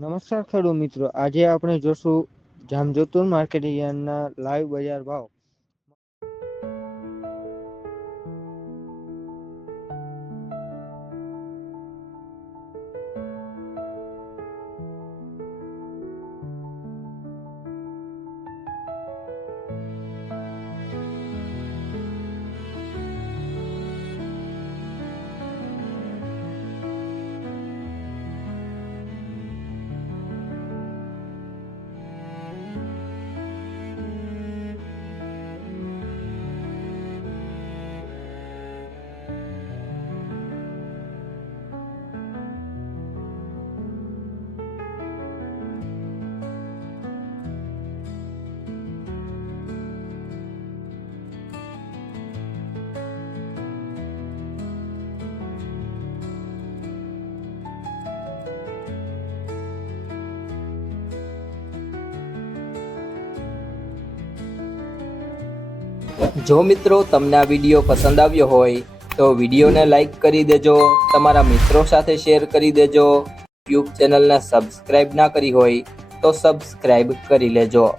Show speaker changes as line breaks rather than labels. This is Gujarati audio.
નમસ્કાર ખેડૂત મિત્રો. આજે આપણે જોશું જામજોતુર માર્કેટ યાર્ડના લાઈવ બજાર ભાવ.
જો મિત્રો તમને આ વીડિયો પસંદ આવ્યો હોય, તો વિડીયોને લાઈક કરી દેજો, તમારા મિત્રો સાથે શેર કરી દેજો. યુટ્યુબ ચેનલને સબસ્ક્રાઇબ ના કરી હોય, તો સબસ્ક્રાઇબ કરી લેજો.